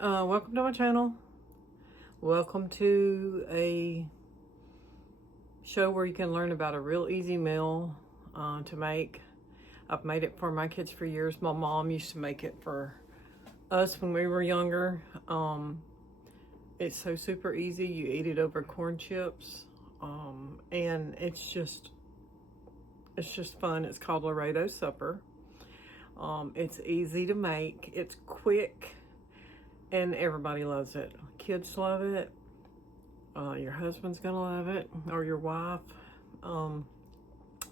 Welcome to my channel. Welcome to a show where you can learn about a real easy meal to make. I've made it for my kids for years. My mom used to make it for us when we were younger. It's so super easy. You eat it over corn chips, and it's just fun. It's called Laredo supper. It's easy to make. It's quick. And everybody loves it. Kids love it. Your husband's gonna love it, or your wife.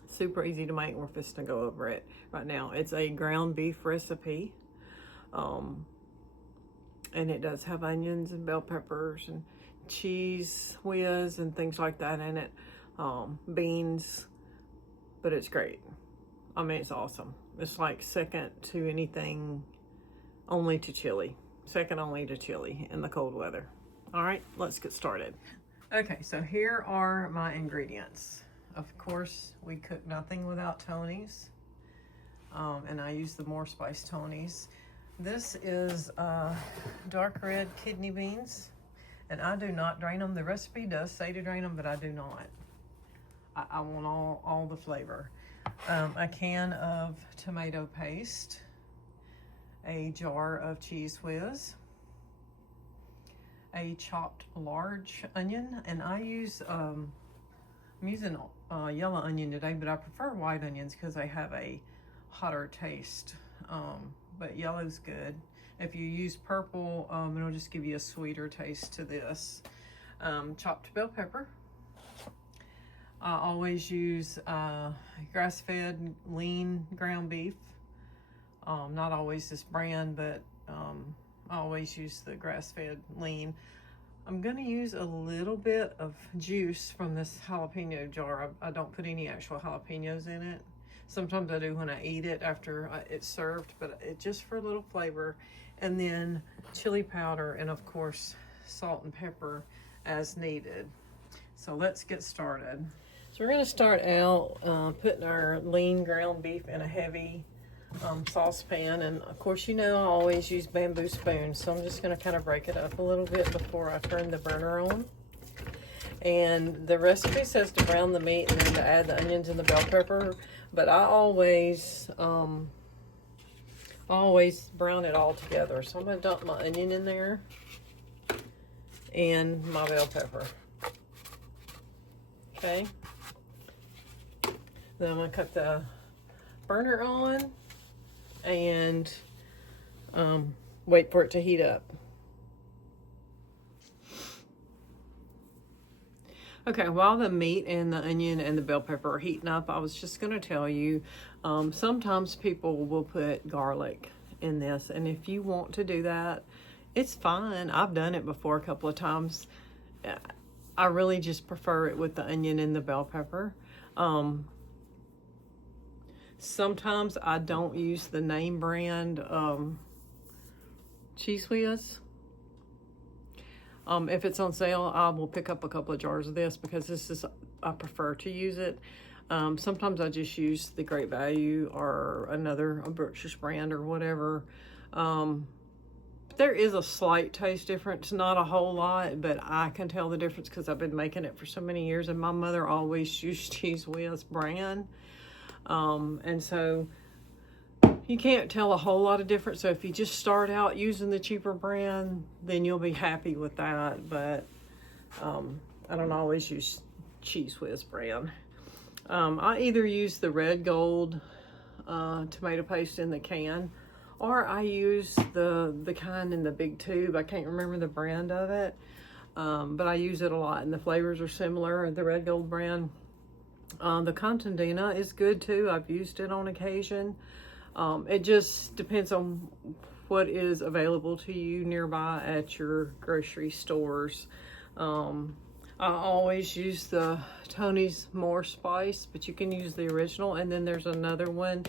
Super easy to make. We're just gonna go over it right now. It's a ground beef recipe. And it does have onions and bell peppers and cheese whiz and things like that in it. Beans, but it's great. I mean, it's awesome. It's like second to anything, only to chili. Second only to chili in the cold weather. All right, let's get started. Okay, so here are my ingredients. Of course, we cook nothing without Tony's, and I use the more spice Tony's. This is dark red kidney beans, and I do not drain them. The recipe does say to drain them, but I do not. I want all the flavor. A can of tomato paste, a jar of cheese whiz, a chopped large onion, and I'm using yellow onion today, but I prefer white onions because they have a hotter taste, but yellow's good. If you use purple, it'll just give you a sweeter taste to this. Chopped bell pepper. I always use grass-fed lean ground beef. Not always this brand, but I always use the grass-fed lean. I'm going to use a little bit of juice from this jalapeno jar. I don't put any actual jalapenos in it. Sometimes I do when I eat it after it's served, but it just for a little flavor. And then chili powder and, of course, salt and pepper as needed. So let's get started. So we're going to start out putting our lean ground beef in a heavy saucepan, and of course, you know, I always use bamboo spoons, so I'm just going to kind of break it up a little bit before I turn the burner on. And the recipe says to brown the meat and then to add the onions and the bell pepper, but I always brown it all together. So I'm going to dump my onion in there and my bell pepper. Okay, then I'm going to cut the burner on and wait for it to heat up. Okay, while the meat and the onion and the bell pepper are heating up, I was just going to tell you, sometimes people will put garlic in this, and if you want to do that, it's fine. I've done it before a couple of times. I really just prefer it with the onion and the bell pepper. Sometimes I don't use the name brand cheese whiz. If it's on sale, I will pick up a couple of jars of this because I prefer to use it. Sometimes I just use the Great Value or a Berkshire's brand or whatever. There is a slight taste difference, not a whole lot, but I can tell the difference because I've been making it for so many years, and my mother always used Cheese Whiz brand. And so you can't tell a whole lot of difference. So if you just start out using the cheaper brand, then you'll be happy with that. But I don't always use Cheese Whiz brand. I either use the red gold tomato paste in the can, or I use the kind in the big tube. I can't remember the brand of it, but I use it a lot, and the flavors are similar. The red gold brand. The Contandina is good too. I've used it on occasion. It just depends on what is available to you nearby at your grocery stores. I always use the Tony's More Spice, but you can use the original. And then there's another one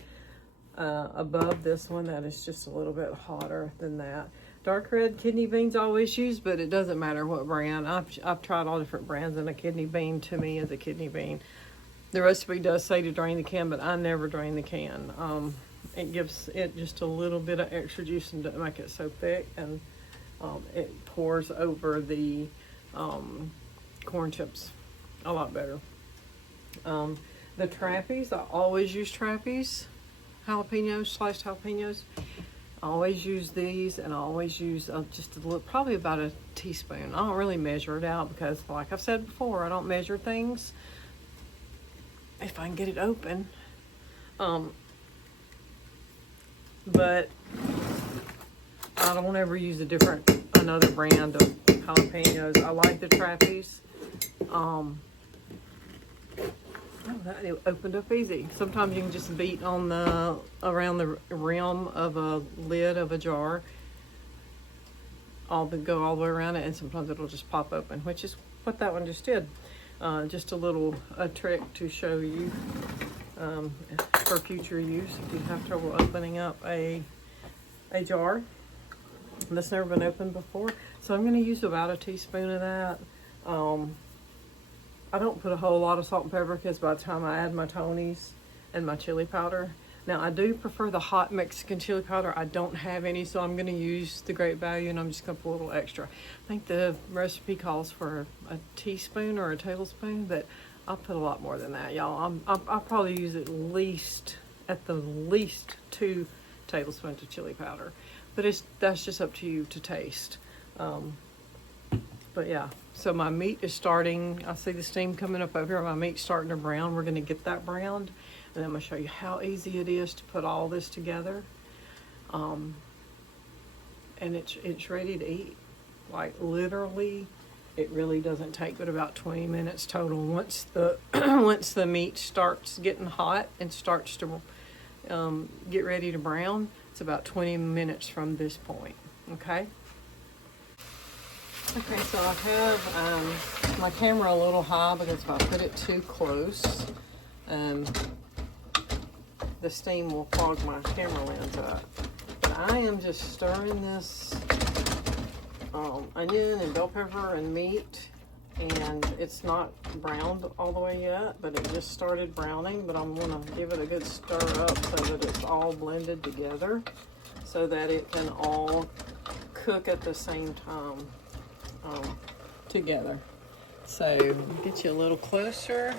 above this one that is just a little bit hotter than that. Dark red kidney beans I always use, but it doesn't matter what brand. I've tried all different brands, and a kidney bean to me is a kidney bean. The recipe does say to drain the can, but I never drain the can. It gives it just a little bit of extra juice and to make it so thick, and It pours over the corn chips a lot better. The trappies, I always use trappies, jalapenos, sliced jalapenos. I always use these, and I always use just a little, probably about a teaspoon. I don't really measure it out because, like I've said before, I don't measure things if I can get it open. But I don't ever use another brand of jalapenos. I like the trappies. Oh, that opened up easy. Sometimes you can just beat on around the rim of a lid of a jar, go all the way around it, and sometimes it'll just pop open, which is what that one just did. Just a trick to show you for future use if you have trouble opening up a jar that's never been opened before. So I'm going to use about a teaspoon of that. I don't put a whole lot of salt and pepper because by the time I add my Tony's and my chili powder. Now I do prefer the hot Mexican chili powder. I don't have any, so I'm going to use the Great Value, and I'm just going to put a little extra. I think the recipe calls for a teaspoon or a tablespoon, but I'll put a lot more than that, y'all. I'll probably use at the least 2 tablespoons of chili powder, but that's just up to you to taste. But yeah, so my meat is starting. I see the steam coming up over here. My meat's starting to brown. We're going to get that browned, and I'm going to show you how easy it is to put all this together. And it's ready to eat. Like literally, it really doesn't take but about 20 minutes total. Once the meat starts getting hot and starts to get ready to brown, it's about 20 minutes from this point. Okay. Okay, so I have my camera a little high because if I put it too close, the steam will fog my camera lens up. But I am just stirring this onion and bell pepper and meat, and it's not browned all the way yet, but it just started browning. But I'm going to give it a good stir up so that it's all blended together so that it can all cook at the same time. Together. So get you a little closer.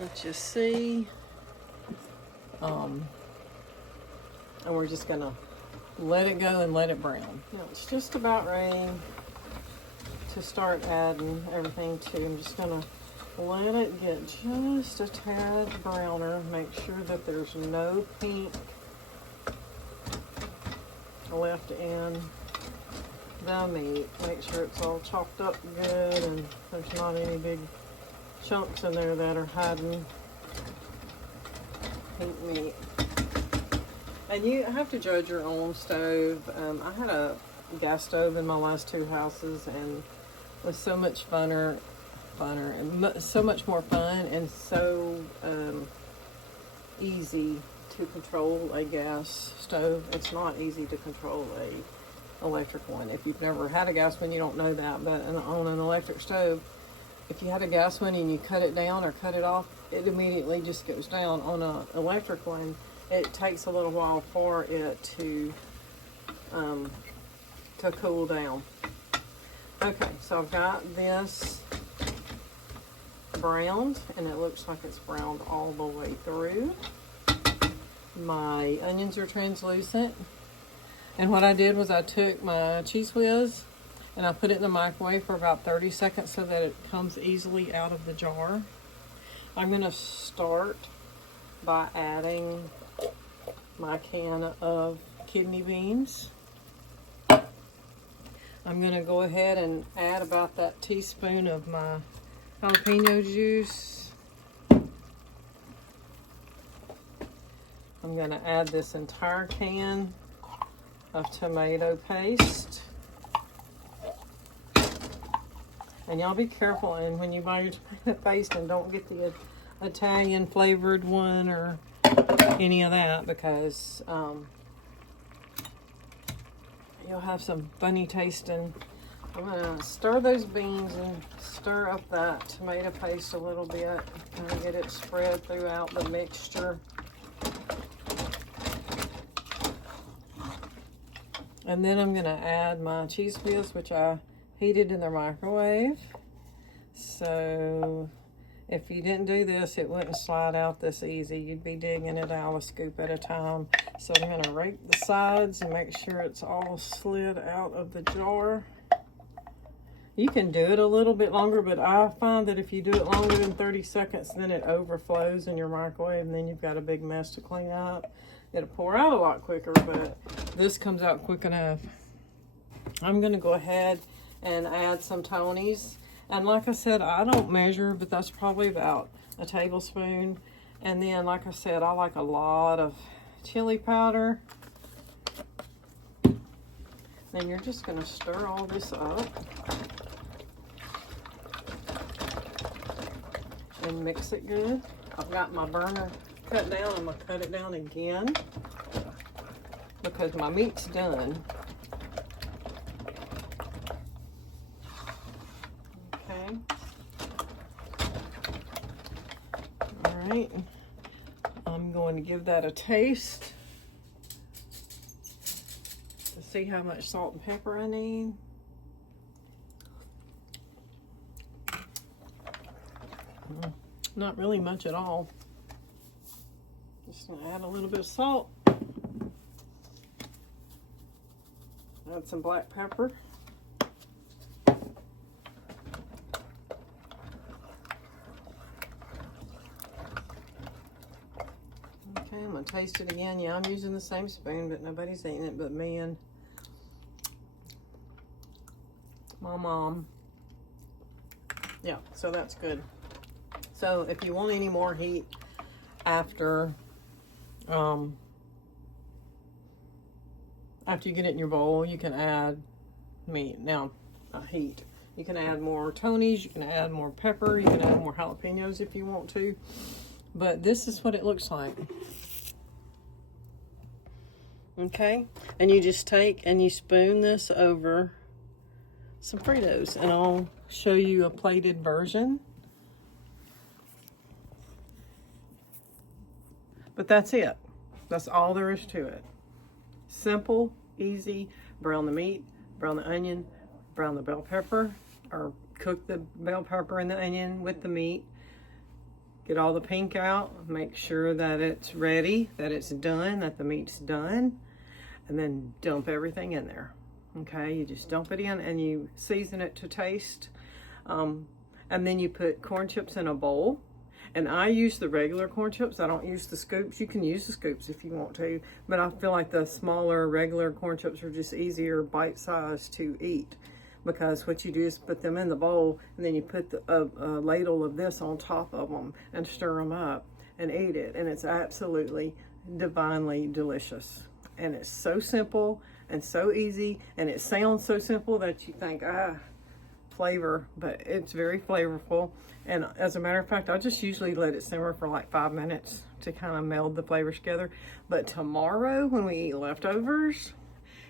Let you see. And we're just gonna let it go and let it brown. Now it's just about ready to start adding everything to. I'm just gonna let it get just a tad browner. Make sure that there's no pink left in the meat. Make sure it's all chopped up good and there's not any big chunks in there that are hiding pink meat. And you have to judge your own stove. I had a gas stove in my last 2 houses, and it was so much funner and so much more fun and so easy to control a gas stove. It's not easy to control a electric one. If you've never had a gas one, you don't know that, but on an electric stove, if you had a gas one and you cut it down or cut it off, it immediately just goes down. On an electric one, it takes a little while for it to cool down. Okay, so I've got this browned, and it looks like it's browned all the way through. My onions are translucent. And what I did was I took my Cheese Whiz and I put it in the microwave for about 30 seconds so that it comes easily out of the jar. I'm going to start by adding my can of kidney beans. I'm going to go ahead and add about that teaspoon of my jalapeno juice. I'm going to add this entire can of tomato paste. And y'all be careful, and when you buy your tomato paste, and don't get the Italian flavored one or any of that, because you'll have some funny tasting. I'm gonna stir those beans and stir up that tomato paste a little bit, kind of get it spread throughout the mixture. And then I'm gonna add my cheese wheels, which I heated in the microwave. So if you didn't do this, it wouldn't slide out this easy. You'd be digging it out a scoop at a time. So I'm gonna rake the sides and make sure it's all slid out of the jar. You can do it a little bit longer, but I find that if you do it longer than 30 seconds, then it overflows in your microwave, and then you've got a big mess to clean up. It'll pour out a lot quicker, but this comes out quick enough. I'm gonna go ahead and add some Tonys. And like I said, I don't measure, but that's probably about a tablespoon. And then, like I said, I like a lot of chili powder. Then you're just gonna stir all this up and mix it good. I've got my burner cut down. I'm gonna cut it down again because my meat's done. Okay. All right. I'm going to give that a taste to see how much salt and pepper I need. Not really much at all. Just gonna add a little bit of salt. Add some black pepper. Okay, I'm gonna taste it again. Yeah, I'm using the same spoon, but nobody's eating it but me and my mom. Yeah, so that's good. So if you want any more heat after you get it in your bowl, you can add meat. Now, heat. You can add more Tonys, you can add more pepper, you can add more jalapenos if you want to. But this is what it looks like. Okay? And you just take and you spoon this over some Fritos. And I'll show you a plated version. But that's it. That's all there is to it. Simple, easy. Brown the meat, brown the onion, brown the bell pepper, or cook the bell pepper and the onion with the meat. Get all the pink out. Make sure that it's ready, that it's done, that the meat's done. And then dump everything in there. Okay, you just dump it in and you season it to taste. And then you put corn chips in a bowl. And I use the regular corn chips. I don't use the scoops. You can use the scoops if you want to, but I feel like the smaller regular corn chips are just easier bite-sized to eat, because what you do is put them in the bowl and then you put a ladle of this on top of them and stir them up and eat it. And it's absolutely divinely delicious. And it's so simple and so easy, and it sounds so simple that you think, flavor, but it's very flavorful. And as a matter of fact, I just usually let it simmer for like 5 minutes to kind of meld the flavors together. But tomorrow when we eat leftovers,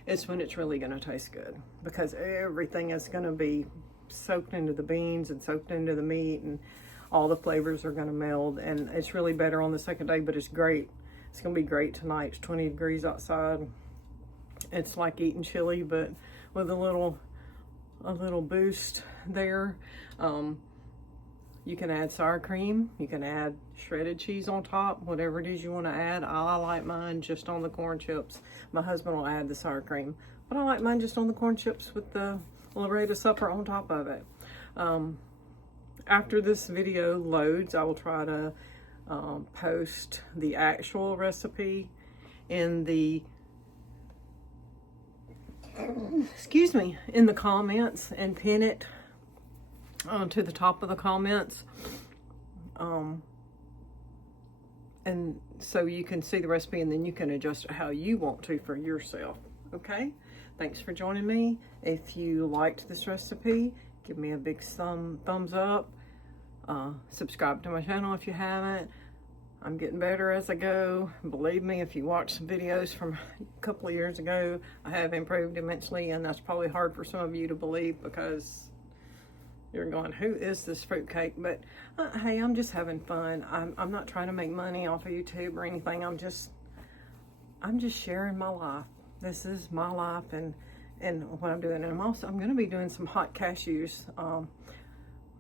it's when it's really going to taste good, because everything is going to be soaked into the beans and soaked into the meat, and all the flavors are going to meld. And it's really better on the second day, but it's great. It's going to be great tonight. It's 20 degrees outside. It's like eating chili, but with a little boost there. You can add sour cream, you can add shredded cheese on top, whatever it is you want to add. I like mine just on the corn chips. My husband will add the sour cream, but I like mine just on the corn chips with the Laredo supper on top of it. After this video loads, I will try to post the actual recipe in the in the comments, and pin it to the top of the comments, and so you can see the recipe, and then you can adjust it how you want to for yourself. Okay, thanks for joining me. If you liked this recipe, give me a big thumbs up. Subscribe to my channel if you haven't. I'm getting better as I go. Believe me, if you watch some videos from a couple of years ago, I have improved immensely, and that's probably hard for some of you to believe, because you're going, who is this fruitcake? But hey, I'm just having fun. I'm not trying to make money off of YouTube or anything. I'm just sharing my life. this is my life and what I'm doing. And I'm going to be doing some hot cashews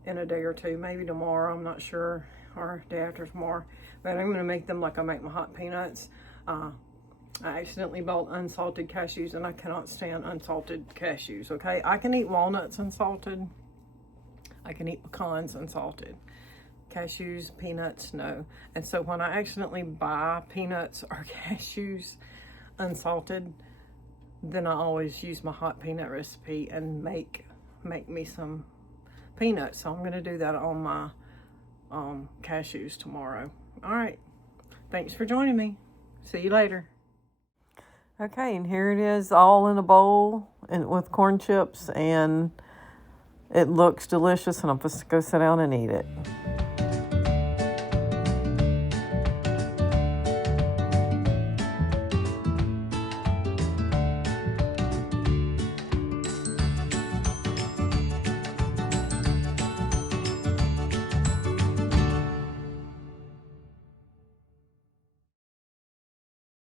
in a day or two, maybe tomorrow, I'm not sure, or day after tomorrow. But I'm going to make them like I make my hot peanuts. I accidentally bought unsalted cashews, and I cannot stand unsalted cashews, okay? I can eat walnuts unsalted. I can eat pecans unsalted. Cashews, peanuts, no. And so when I accidentally buy peanuts or cashews unsalted, then I always use my hot peanut recipe and make me some peanuts. So I'm going to do that on my cashews tomorrow. All right. Thanks for joining me. See you later. Okay, and here it is all in a bowl and with corn chips, and it looks delicious, and I'm supposed to go sit down and eat it.